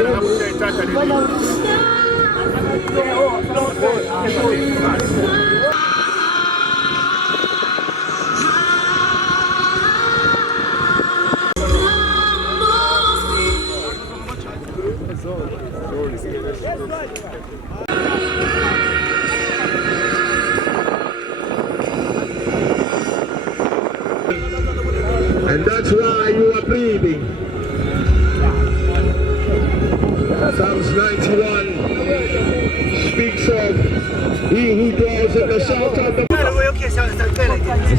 And that's why you are breathing. Psalms 91 speaks of he who dwells in the shelter of the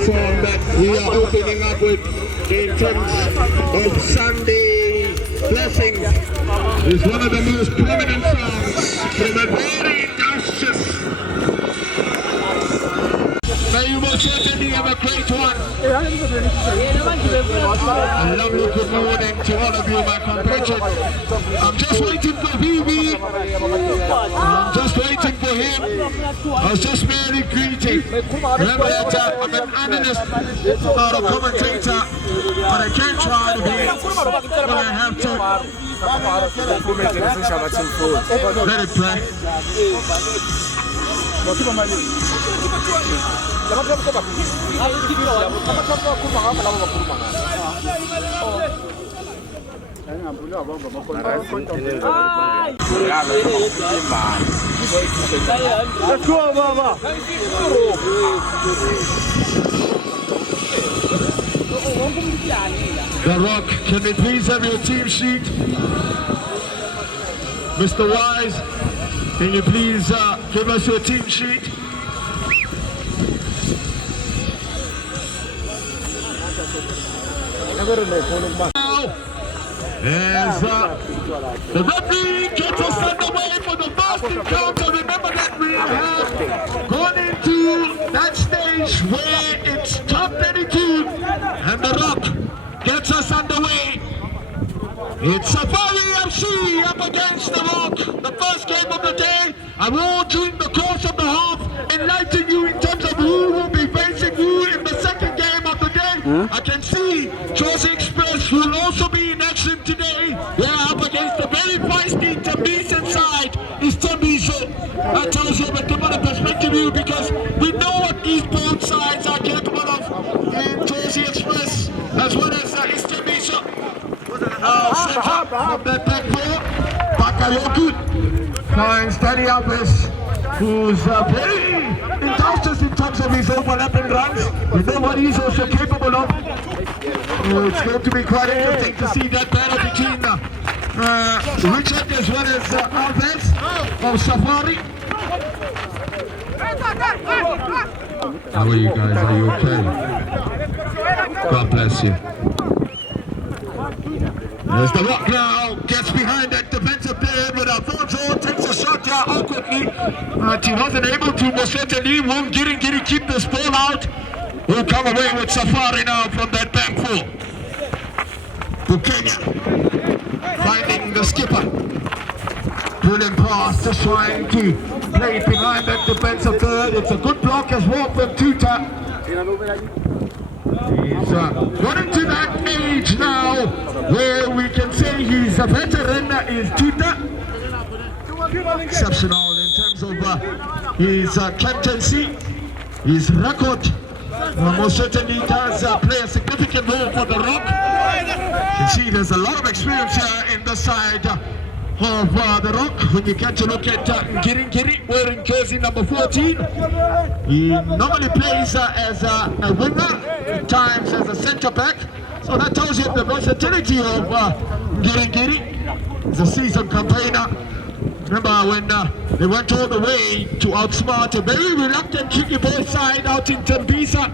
song that we are opening up with in terms of Sunday blessings is one of the most prominent songs from a very illustrious. May you most certainly have a great one. A lovely good morning to all of you, my compatriots. I'm just waiting for Vivi. I'm just waiting for him. I was just merely greeting. Remember that I'm an analyst, not a commentator, but I can try to be when I have to. Let it play. The Rock, can we please have your team sheet? Mr. Wise, can you please give us your team sheet? Now, as the referee gets us underway for the first encounter, remember that we have gone into that stage where it's top 32 and the Rock gets us underway. It's Safari FC up against the Rock, the first game of the day. I will, during the course of the half, enlighten you in terms of who will be facing who in the second game of the day. I can see Jose Express will also be in action today. They are up against the very feisty thembisa side. Is thembisa. That tells you a different perspective view because we know what these both sides are capable of in Jose Express as well as East thembisa. From the back four, Bakayoku finds Danny Alves, who's very industrious in terms of his overlapping runs. We know what he's also capable of. It's going to be quite interesting to see that battle between Richard as well as Alves of Safari. How are you guys? Are you okay? God bless you. As the Rock now gets behind that defensive player with Alfonso, takes a shot here awkwardly, but he wasn't able to. Most certainly won't Giri keep this ball out. We'll come away with Safari now from that back four. Bukenya finding the skipper. Brilliant pass, just trying to play it behind that defensive third. It's a good block as well from Tuta. He's running to that age now where we can say he's a veteran, is Tuta. Exceptional in terms of his captaincy, his record. Most certainly does play a significant role for the Rock. You can see there's a lot of experience here in the side of the Rock. When you get to look at Ngiri wearing jersey number 14, he normally plays as a winger, at times as a centre back. So that tells you the versatility of Ngiri. He's a seasoned campaigner. Remember when they went all the way to outsmart a very reluctant tricky ball side out in Thembisa,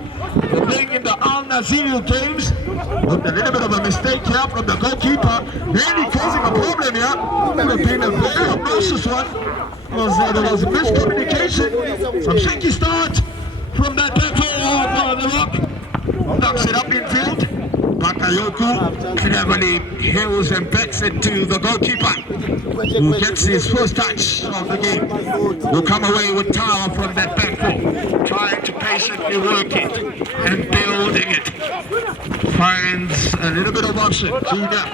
playing in the Al Nazir games. With a little bit of a mistake here from the goalkeeper, really causing a problem here. It would have been a very obnoxious one because there was miscommunication. Some shaky start from that back four of the Rock. Knocks it up in field. Bakayoku cleverly hills and backs it to the goalkeeper, who gets his first touch of the game. Will come away with power from that back foot, trying to patiently work it and building it. finds a little bit of option. Junior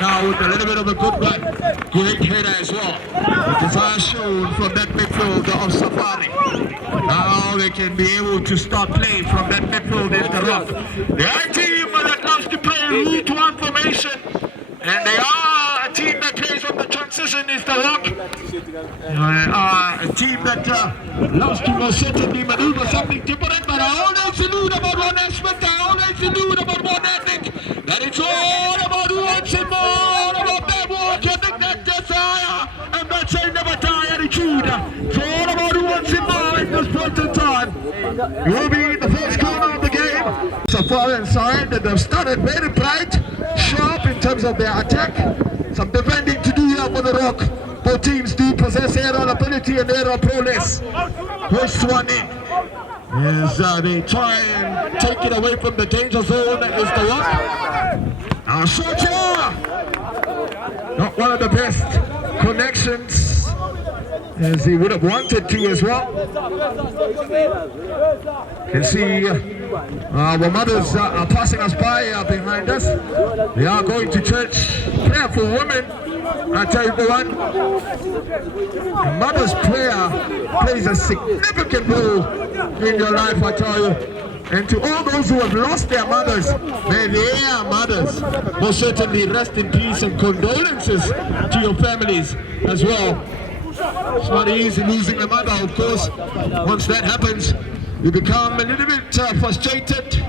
now with a little bit of a good run. Great header as well. It is all shown from that midfield of Safari. Now they can be able to start playing from that midfield in the rock. They are a team that loves to play route one formation. And they are a team that plays from the transition is the rock. A team that loves to most certainly maneuver something different, but I always allude about one aspect, I always allude about one ethic, that it's all about who wants it more, all about that work ethic, that desire, and that say never die attitude. It's all about who wants it more at this point in time. It will be the first corner of the game. So far inside that they've started very bright, sharp in terms of their attack. Some defending to do here for the rock. Both teams do possess aerial ability and aerial prowess. Hoist one in. As they try and take it away from the danger zone is the rock. Now Shorter! Not one of the best connections as he would have wanted to as well. You can see our mothers are passing us by behind us. They are going to church. Prayer for women. I tell you the one. The mother's prayer plays a significant role in your life, I tell you. And to all those who have lost their mothers, may their mothers most certainly rest in peace, and condolences to your families as well. It's not easy losing a mother, of course. Once that happens, you become a little bit frustrated.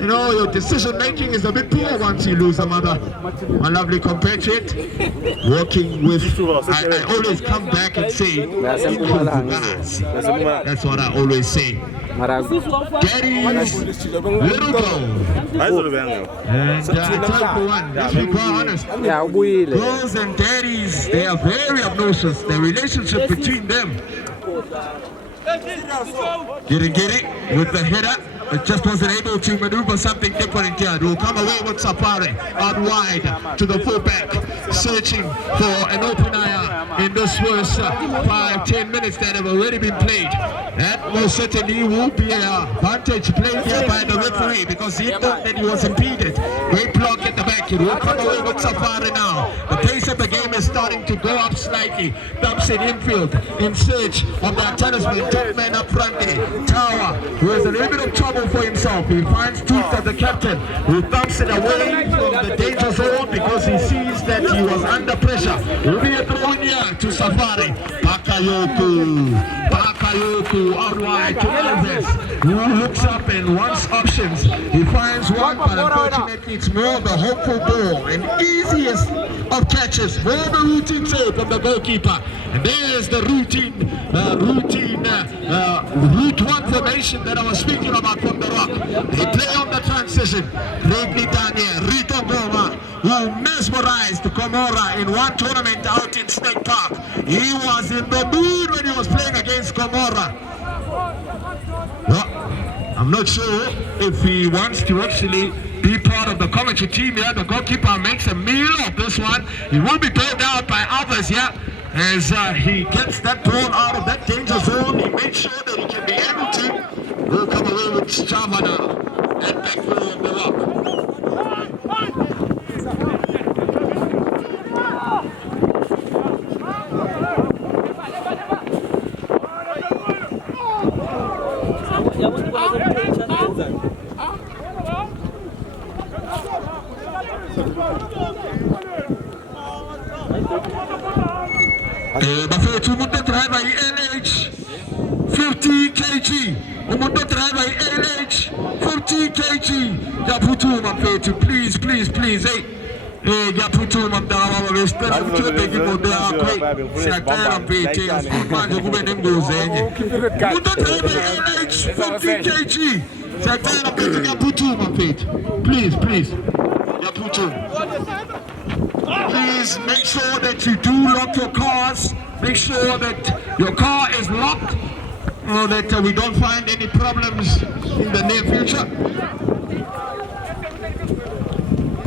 You know, your decision making is a bit poor once you lose a mother. My lovely compatriot, working with, I always come back and say, that's what I always say. Daddy's little goal. And I tell you for one, let's be quite honest, girls and daddies, they are very obnoxious. The relationship between them. Get it with the header. It just wasn't able to maneuver something different here. It will come away with Safari out wide to the fullback, searching for an opener in this first 5-10 minutes that have already been played. That most certainly will be an advantage played here by the referee, because he thought that he was impeded. Great block at the back. It will come away with Safari now. The pace of the game is starting to go up slightly. Dumps it infield in search of that talisman. Top man up front there. Tower, who has a little bit of trouble for himself. He finds Tooth as the captain, who thumps it away from the danger zone because he sees that he was under pressure. Will be a throw in here to Safari. Bakayoko out wide to Elvis, who looks up and wants options. He finds one, but unfortunately it's more of a hopeful ball, an easiest of catches, more the routine save from the goalkeeper. And there's the routine route one formation that I was speaking about from the rock. They play on the transition. Greatly done here. Rito Goma, who mesmerized Gomorrah in one tournament out in Snake Park. He was in the mood when he was playing against Gomorrah. Well, I'm not sure if he wants to actually be part of the commentary team here. The goalkeeper makes a meal of this one. He will be bailed out by others here. As he gets that ball out of that danger zone, he makes sure that he can be able to. We'll come away with Java now. And back through on the rock. Bafethu umuntu driver LH 50 kg. Umuntu driver LH 50 kg. Yaphuthuma mfethu, please. Hey. Yaphuthuma mdala besicela ukuthi imoto yakho. Siyacela mfethu, manje kube nengozi enye. Umuntu driver LH 50 kg. Siyacela mfethu yaphuthuma mfethu. Please. Yaphuthuma. Please make sure that you do lock your cars. Make sure that your car is locked, so that we don't find any problems in the near future.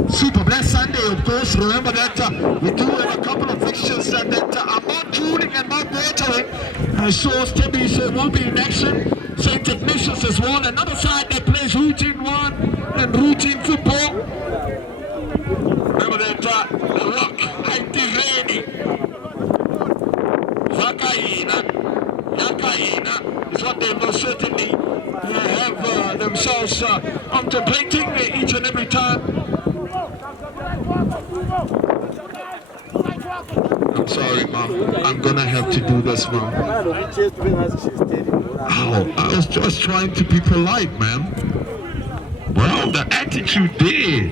Super Blessed Sunday, of course. Remember that we do have a couple of fixtures that are more cooling and more watering. Source Thembisa will be in action. St. Ignatius as well. Another side that plays routine one and routine football. most certainly have themselves contemplating each and every time. I'm sorry, Mom. I'm gonna have to do this, Mom. Oh, I was just trying to be polite, man. Well, the attitude there.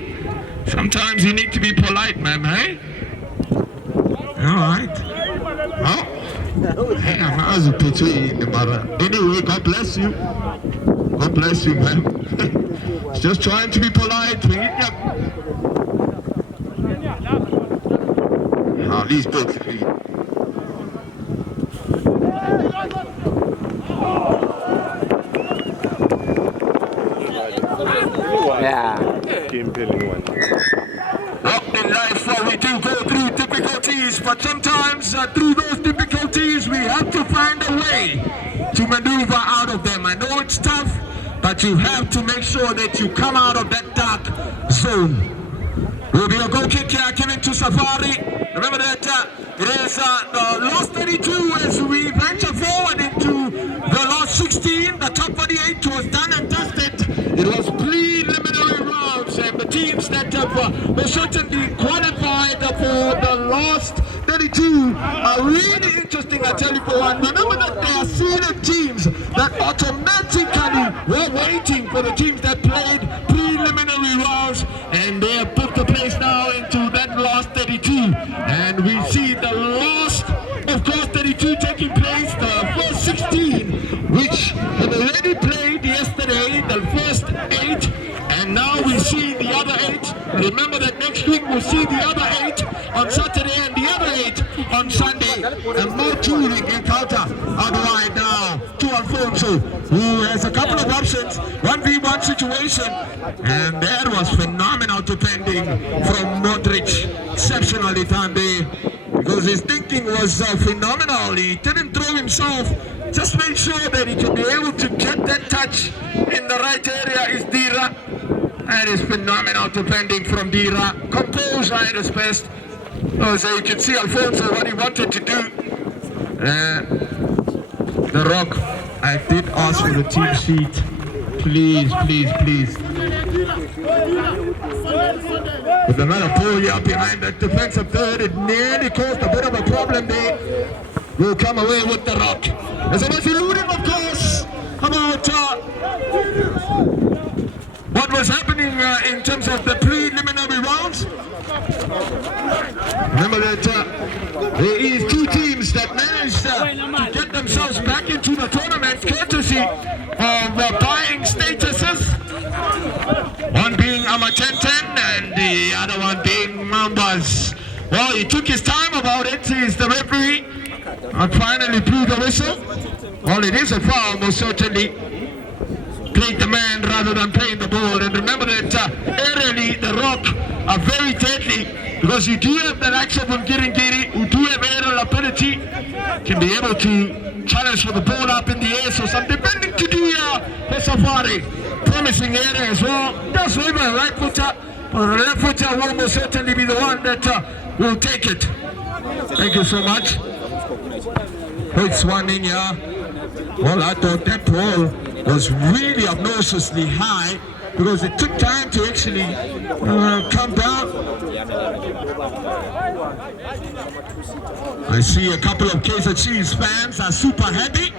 Sometimes you need to be polite, man, hey? Alright. Oh. Anyway, God bless you. God bless you, man. Just trying to be polite. Oh, these books. Yeah. Well, in life we do go through difficulties, but sometimes through those difficulties we have to find a way to maneuver out of them. I know it's tough, but you have to make sure that you come out of that dark zone. Will be a goal kick here given to Safari. Remember that it is the last 32 as we venture forward into the last 16. The top 48 was done and dusted. It was preliminary rounds, and the teams that have most certainly qualified for the last 32 are really interesting, I tell you for one. Remember that they are seeded teams that automatically were waiting for the teams that played preliminary rounds, and they have put the place now into that last 32. And we see the last, of course, 32 taking place, the first 16, which have already played yesterday, the first 8, and now we see the other 8. Remember that next week we'll see the other 8 on Saturday and the other 8 on Sunday. And more touring encounter on the line now to Alfonso, who has a couple of options, 1v1 situation, and that was phenomenal defending from Modric. Exceptionally done there, because his thinking was phenomenal. He didn't throw himself, just made sure that he can be able to get that touch in the right area. Is Dira. That is phenomenal defending from Dira. Composure at his best. So you can see Alfonso what he wanted to do. The Rock, I did ask for the team sheet. Please, please, please. With another pull here behind that defensive third, it nearly caused a bit of a problem there. We'll come away with the Rock. There's a much alluding, of course, about what was happening in terms of the preliminary rounds. Remember that there is 2 teams that managed to get themselves back into the tournament courtesy of buying statuses. One being Amatenten and the other one being Mambas. Well, he took his time about it. He's the referee and finally blew the whistle. Well, it is a foul, most certainly. Played the man rather than playing the ball. And remember that aerially, the Rock are very deadly, because you do have the likes of Ngiri, who do have aerial ability, can be able to challenge for the ball up in the air. So some defending to do here for Safari. Promising area as well. Does wave a right footer, but the left footer will most certainly be the one that will take it. Thank you so much. It's one in here. Well, I thought that ball was really obnoxiously high, because it took time to actually come down. I see a couple of Kaizer Chiefs fans are super happy.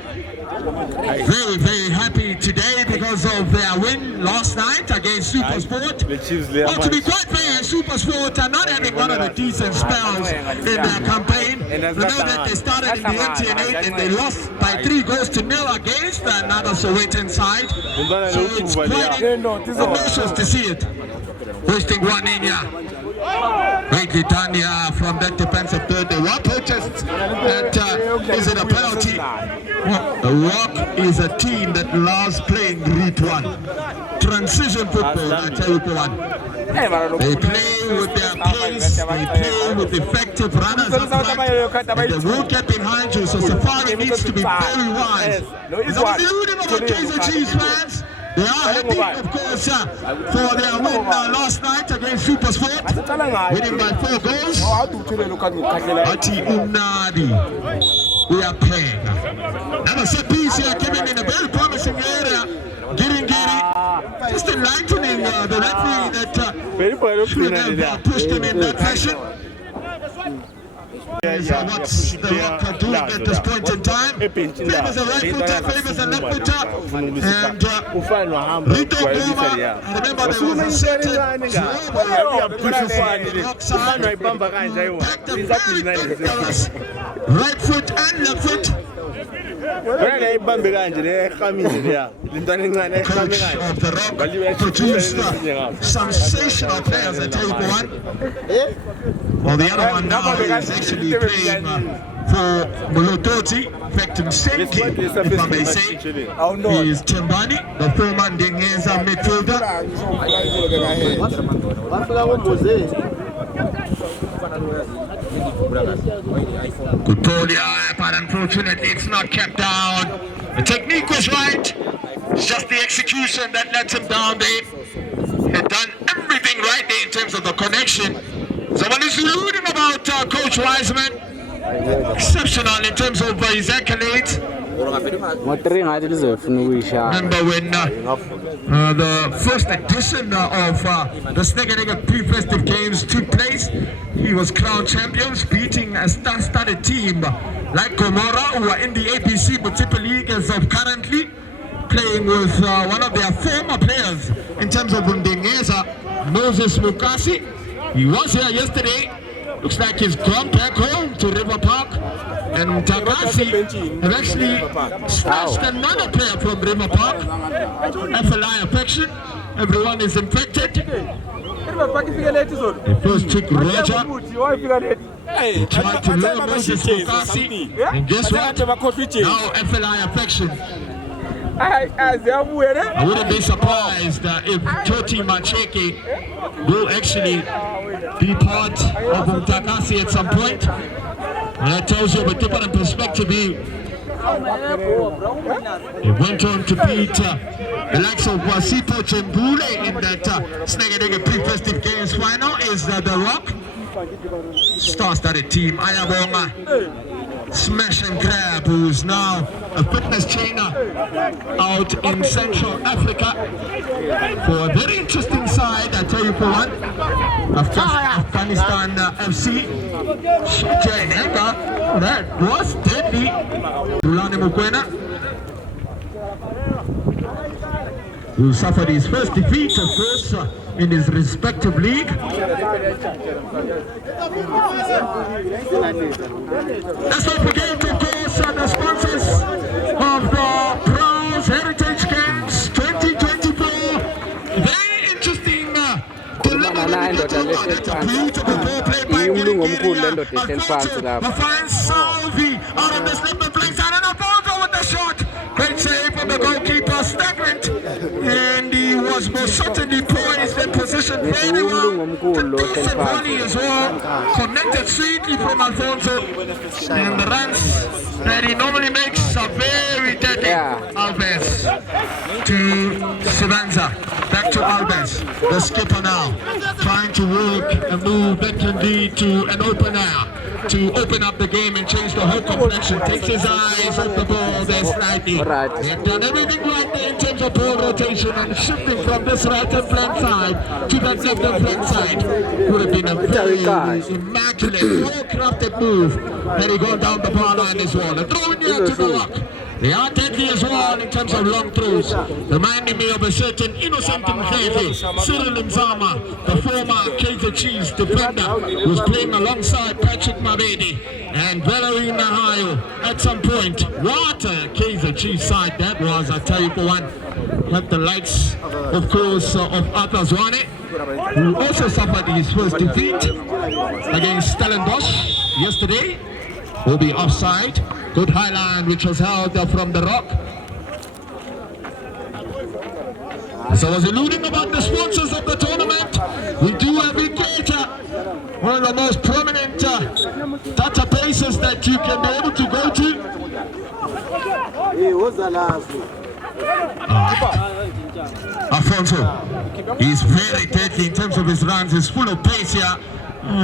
Very, very happy today because of their win last night against SuperSport. Well, to be quite fair, SuperSport are not having one of the decent spells in their campaign. Remember that they started in the MTN8 and they lost by 3-0 against another Sowetan side. So it's quite obnoxious to see it. Wasting one in here. Greatly done here from that defensive third. They were purchased. And is it a penalty? Well, the Rock is a team that loves playing Route 1. Transition football, I tell you for one. They play with their pace, they play with effective runners up front, and they won't get behind you, so Safari needs to be very wise. It's a deluding of the Kaizer Chiefs fans. They are happy, of course, for their win last night against SuperSport, winning by 4 goals. Ati Unadi. we are paying. Number set piece here, given in a very promising area. Giri, just enlightening the referee that should have pushed him in that fashion. What's the Rock doing at this point in time? Favors a right footer, favors a left footer, and Rito Boma, remember there was a certain Rock side, backed a very dangerous right foot and left foot. Coach of the Rock produced sensational players, I tell you one. Well, the other one now is actually playing for Molototi, Factum Senki, if I may say. He is Tembani, the former Dengeza midfielder. Kutolia, but unfortunately it's not kept down. The technique was right, it's just the execution that lets him down there. He had done everything right there in terms of the connection. Someone is alluding about Coach Wiseman. Exceptional in terms of his accolades. Remember when the first edition of the Snegga pre-festive games took place, he was crowned champions, beating a star-studded team like Gomorrah, who are in the APC Multiple League as of currently, playing with one of their former players in terms of Undengeza, Moses Mukasi. He was here yesterday. Looks like he's gone back home to River Park. And Tagasi have actually snatched another player from River Park. FLI affection. Everyone is infected. They first took Roger. They tried to lure Moses Mukasi. And guess what? Now FLI affection. I wouldn't be surprised if Toti Macheke will actually be part of Mtakasi at some point. And that tells you a different perspective. He went on to beat the likes of Wasipo Chembule in that Snegga pre-festive games final. Is the Rock star-studded team. Ayabonga. Smash and Grab, who's now a fitness trainer out in Central Africa for a very interesting side, I tell you for one, Afghanistan FC. That was deadly. Dulane Mukwena, who suffered his first defeat, of course, in his respective league. Let's not forget, of course, the sponsors of the Prals Heritage Games 2024. Very interesting delivery. Beautiful ball played by Alfonso. A fine salvi out of the slipper flank side, and Alfonso with the shot. Great save from the goalkeeper, stagnant, and he was most certainly poised and positioned very well. The decent volley as well, connected sweetly from Alfonso, and the runs that he normally makes are very deadly. Alves to Sivanza, back to Alves, the skipper now, trying to work and move that can lead to an opener, to open up the game and change the whole complexion. Takes his eyes off the ball there slightly. They've done everything right there in terms of ball rotation and shifting from this right and flank side to that left and flank side. Would have been a very immaculate, well-crafted move had he gone down the bar line as well. And throwing here to the Rock. They are deadly as well in terms of long throws, reminding me of a certain innocent Mfefe, Cyril Nzama, the former Kaizer Chiefs defender, who's playing alongside Patrick Mabedi and Valerie Nahayo at some point. What a Kaizer Chiefs side that was, I tell you for one. Had the likes, of course, of Arthur Zwane, who also suffered his first defeat against Stellenbosch yesterday. Will be offside. Good highline which was held from the Rock. So I was alluding about the sponsors of the tournament. We do have Indicator, one of the most prominent databases that you can be able to go to. Alfonso, he's very deadly in terms of his runs. He's full of pace here.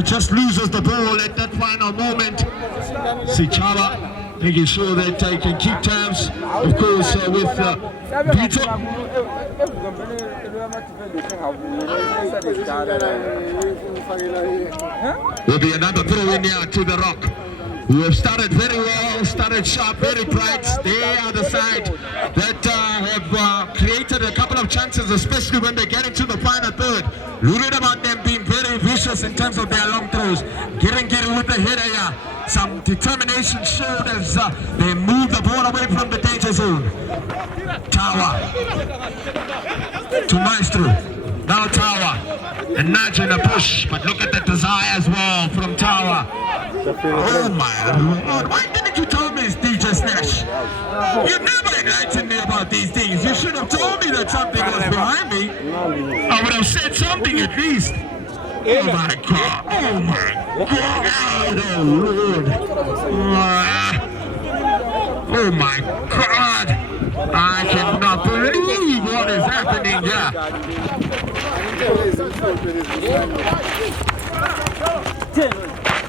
Just loses the ball at that final moment. Sichava making sure that they can keep tabs, of course, with Peter. Will be another throw in here to the Rock, who have started very well, started sharp, very bright. They are the side that have created a couple of chances, especially when they get into the final third. Worried about them being very vicious in terms of their long throws. Getting with the header here. Some determination showed as they move the ball away from the danger zone. Tower to Maestro. Now Tower. And nudge and a push, but look at the desire as well from Tower. Oh my Lord, why didn't you tell me it's DJ Snash? You never enlightened me about these things. You should have told me that something was behind me. I would have said something at least. Oh my God, oh my God, oh Lord. Oh my God, I cannot believe what is happening here.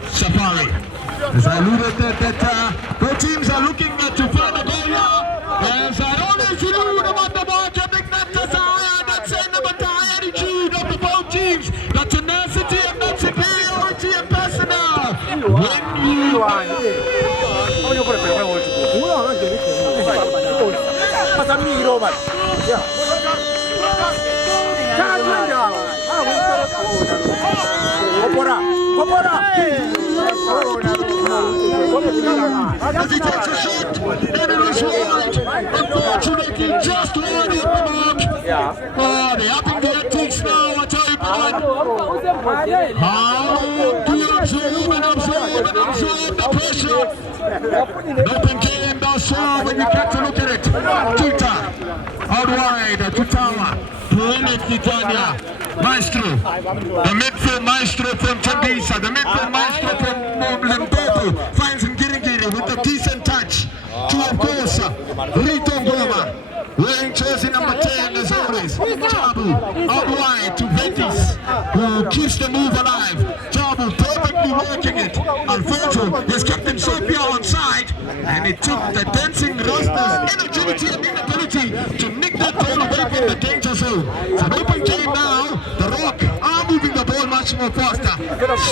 Safari. As I alluded that both teams are looking to find a goal here. As I always allude about the ball, getting that desire, that same attitude of the both teams, the tenacity and that superiority and personnel. When you as he takes a shot, and it is wide. Unfortunately, just wide hit the mark. Oh, they're upping the antiques now, I tell you, man. How do you absorb and absorb the pressure? An open game thus far when you get to look at it. Tuta, out wide, to Tower. Brilliantly done here. Maestro, the midfield maestro from thembisa, the midfield maestro from Limpopo finds him getting with a decent touch to, of course, Rito Ngoma, wearing jersey number 10 as always. Jabu out wide to Betis, who keeps the move alive. Jabu perfectly working it. Alfonso has kept himself here on side, and it took the dancing Rasta's energy and inability to nick that ball away from the danger zone. It's an open game now. The Rock are moving the ball much more faster.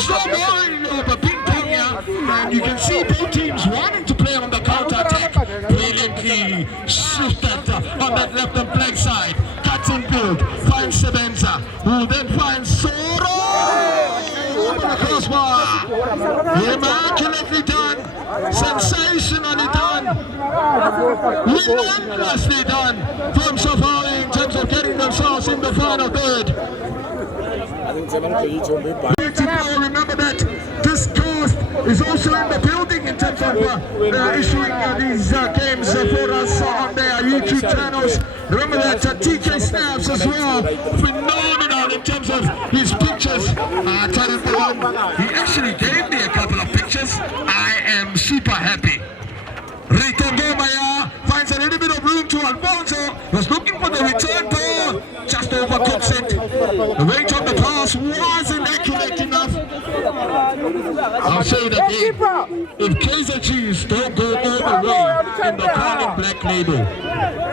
So more of a ping pong here, and you can see both teams wanting to play on the counter attack. Brilliantly shifted on that left and flank side. Cuts in field, finds Sebenza, who then finds Soro over the crossbar. Immaculately done, sensationally done, relentlessly done from Safari in terms of getting themselves in the final third. Remember that Diskcast is also in the building in terms of issuing these games for us on their YouTube channels. Remember that TK Snaps as well, phenomenal in terms of his pictures. He actually gave me a couple of pictures. I am super happy. Rito Ngoma finds a little bit of room to Alfonso. Was looking for the return ball, just overcooks it. The weight of the pass wasn't accurate enough. I'll say that if Kaiser Cheese don't go all the way in the Carling Black Label,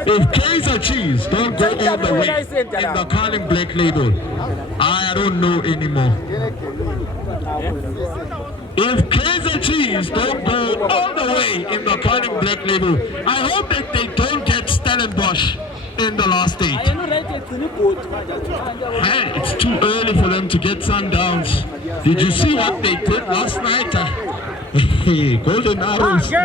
if Kaiser Cheese don't go all the way in the Carling Black Label, I don't know anymore. If Kaiser Cheese don't go all the way in the Carling Black Label, I hope that they don't get Stellenbosch in the last stage. Hey, it's too early for them to get Sundowns. Did you see what they did last night? Golden Arrows. So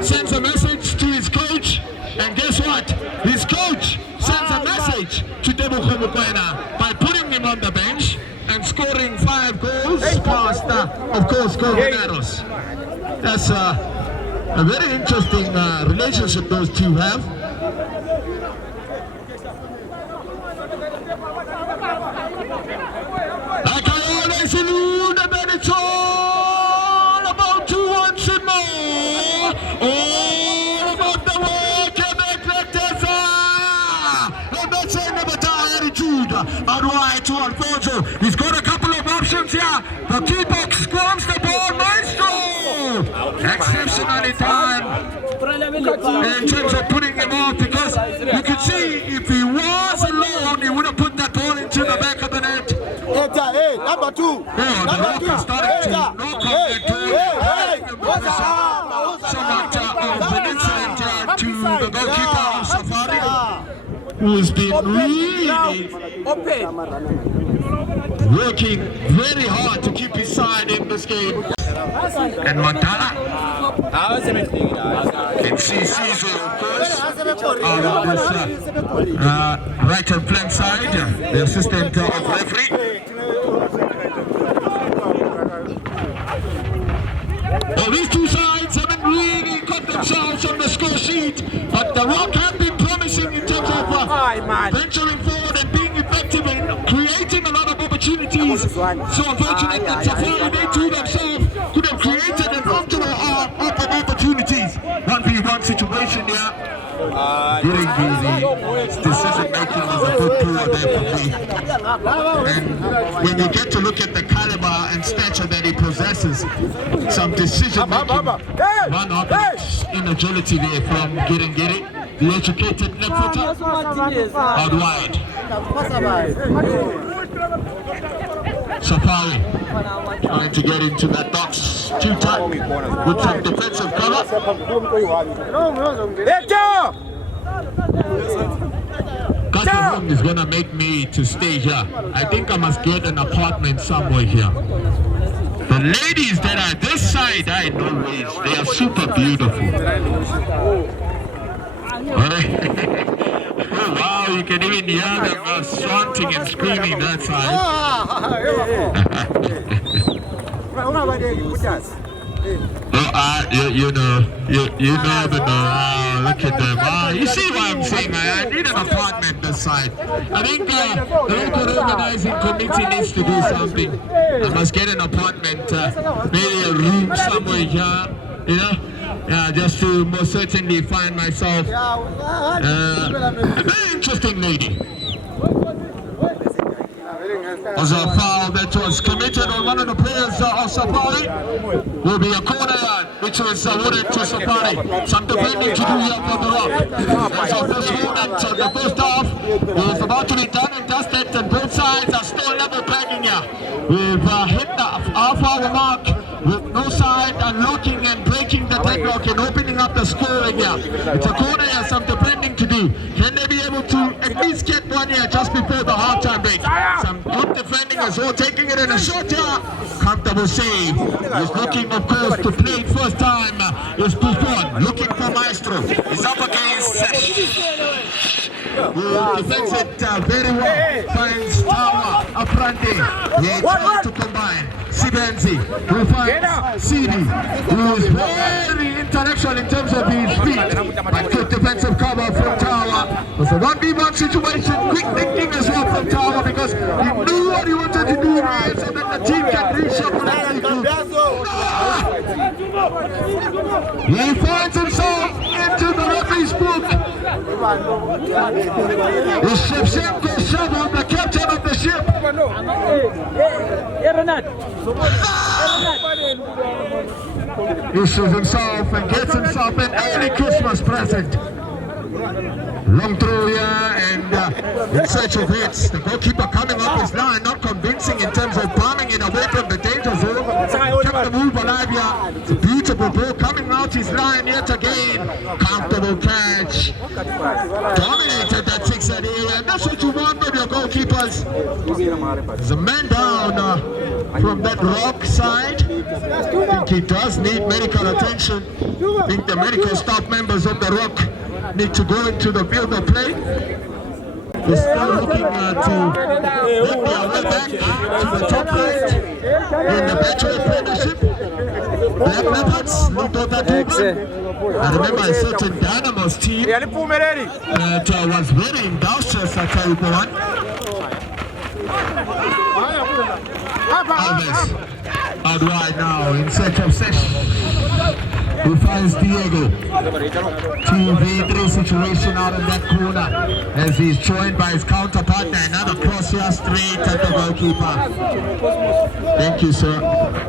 sends a message to his coach, and guess what? His coach sends a message to Tebogo Mokoena by putting him on the bench and scoring 5 goals past, of course, Golden Arrows. That's a very interesting relationship those two have. Like I always allude, that it's all about 2 once and more. All about the work and the to Alfonso. He's got a couple of options here. The keeper squirms the ball. Maestro! Exceptionally done in terms of putting him off, because you can see if he was alone, he would have put that ball into the back of the net. Hey, number 2. Oh, the Rockers started to knock on the door. So much of Vincent to the goalkeeper of Safari, who's been really working very hard to keep his side in this game. And Montana and sase, of course, out of this right and flank side, the assistant of referee. Well, these two sides haven't really got themselves on the score sheet, but the Rock have been promising in terms of venturing forward and being effective in creating a lot of opportunities. So unfortunately, Safari, they too themselves could have created an optimal of opportunities. 1v1 situation here. During the decision making is a good tool there for me. And when you get to look at the caliber and stature that he possesses, some decision making, one obvious inagility there from getting the educated left footer out wide. Safari trying to get into that box too tight with some defensive cover. Room is gonna make me to stay here. I think I must get an apartment somewhere here. The ladies that are this side, I know they are super beautiful. Oh, wow, you can even hear them swanting and screaming that side. You know the look at them. You see what I'm saying? I need an apartment this side. I think the local organizing committee needs to do something. I must get an apartment, maybe a room somewhere here, you know? Yeah, just to most certainly find myself a very interesting lady. Was a foul that was committed on one of the players of Safari. Will be a corner yard, which was awarded to Safari. Some defending to do here for the Rock. As of this moment, the first half is about to be done and dusted, and both sides are still level pegging here. We've hit the half-hour mark with no side unlocking and breaking the deadlock and opening up the scoring here. It's a corner here, some defending to do. Can they be able to at least get one here just before the halftime break? Some good defending as well, taking it in a short here. Comfortable save. He's looking, of course, to play it first time. Is Buffon looking for Maestro. He's up against who defends it very well. Finds Tower up front there. He tries to combine. Sibenzi, who finds CD, who is very intellectual in terms of his feet. But good defensive cover from Tower. It was a 1v1 situation. Quick thinking as well from Tower, because he knew what he wanted to do here, so that the team can reach up with that. He finds himself into the referee's book. Is Shevchenko Shavon, the captain of the ship. He shows himself and gets himself an early Christmas present. Long throw here and in search of hits. The goalkeeper coming up his line, not convincing in terms of bombing it away from the danger zone. Kept the move alive here. It's a beautiful ball coming out his line yet again. Comfortable catch. Dominated that 6-8 area, and that's what you want with your goalkeepers. There's a man down from that Rock side. I think he does need medical attention. I think the medical staff members of the Rock need to go into the field of play. We're still looking to make their way back to the top right in the Bachelor Premiership. Black Leopards looked over to I remember a certain Dynamo's team that was very industrious at Taiwan. Alves out wide now in search of Sesh. who finds Diego. 2v3 situation out in that corner as he's joined by his counterpart. Another cross here straight at the goalkeeper. Thank you, sir.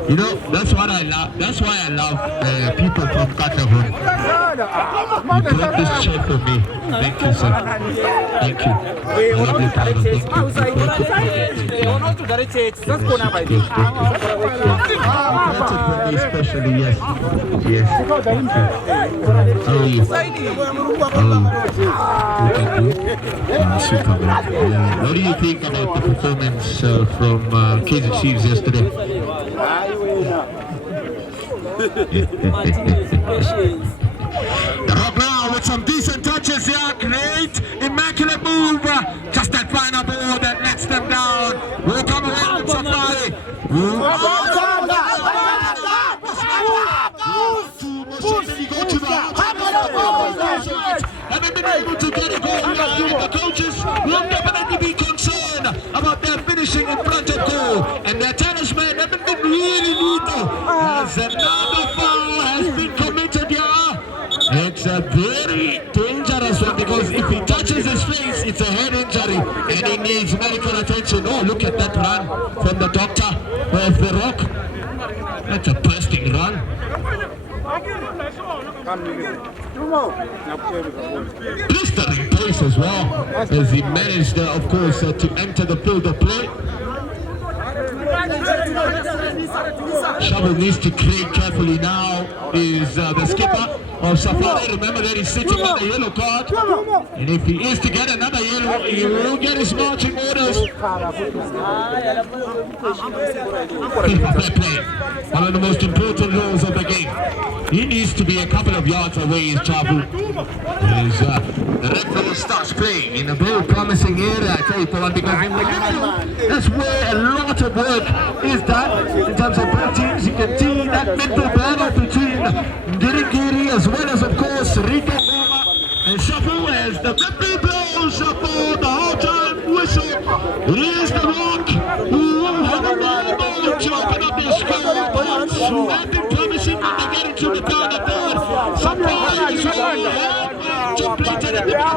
You know, that's what I love. That's why I love people from Katlehun. You brought this chair for me. Thank you, sir. Thank you. I love you, Tyler. Thank you. That's it for me especially, yes. Yes. Thank you. How are you? Super, man. Yeah. What do you think about the performance from Kaizer Chiefs yesterday? The Rock now with some decent touches here. Great, immaculate move. Just that final ball that lets them down. Will come away with Safari. Haven't been able to get a goal. The coaches will definitely be concerned about their finishing in front of goal, and their talisman haven't been really lethal. As another foul has been committed here. It's a very dangerous one because if he touches his face, it's a head injury and he needs medical attention. Oh, look at that run from the doctor of the Rock. That's a bursting run. Blistering pace as well as he managed, of course, to enter the field of play. Shovel needs to create carefully now is the skipper of Safari. Remember that he's sitting on a yellow card, and if he is to get another yellow, he will get his marching orders. Fair play, one of the most important rules of the game. He needs to be a couple of yards away in Chabu. The referee starts playing in a very promising area, I tell you, because in the midfield, that's where a lot of work is done in terms of both teams. You can see that mental battle between Diski as well as, of course, Rika and Shafu as the referee blows for the half-time whistle. It is the Rock who have a ball to open up their score points. Who have been promising when they get into the corner third. Surprise! Completed at the beginning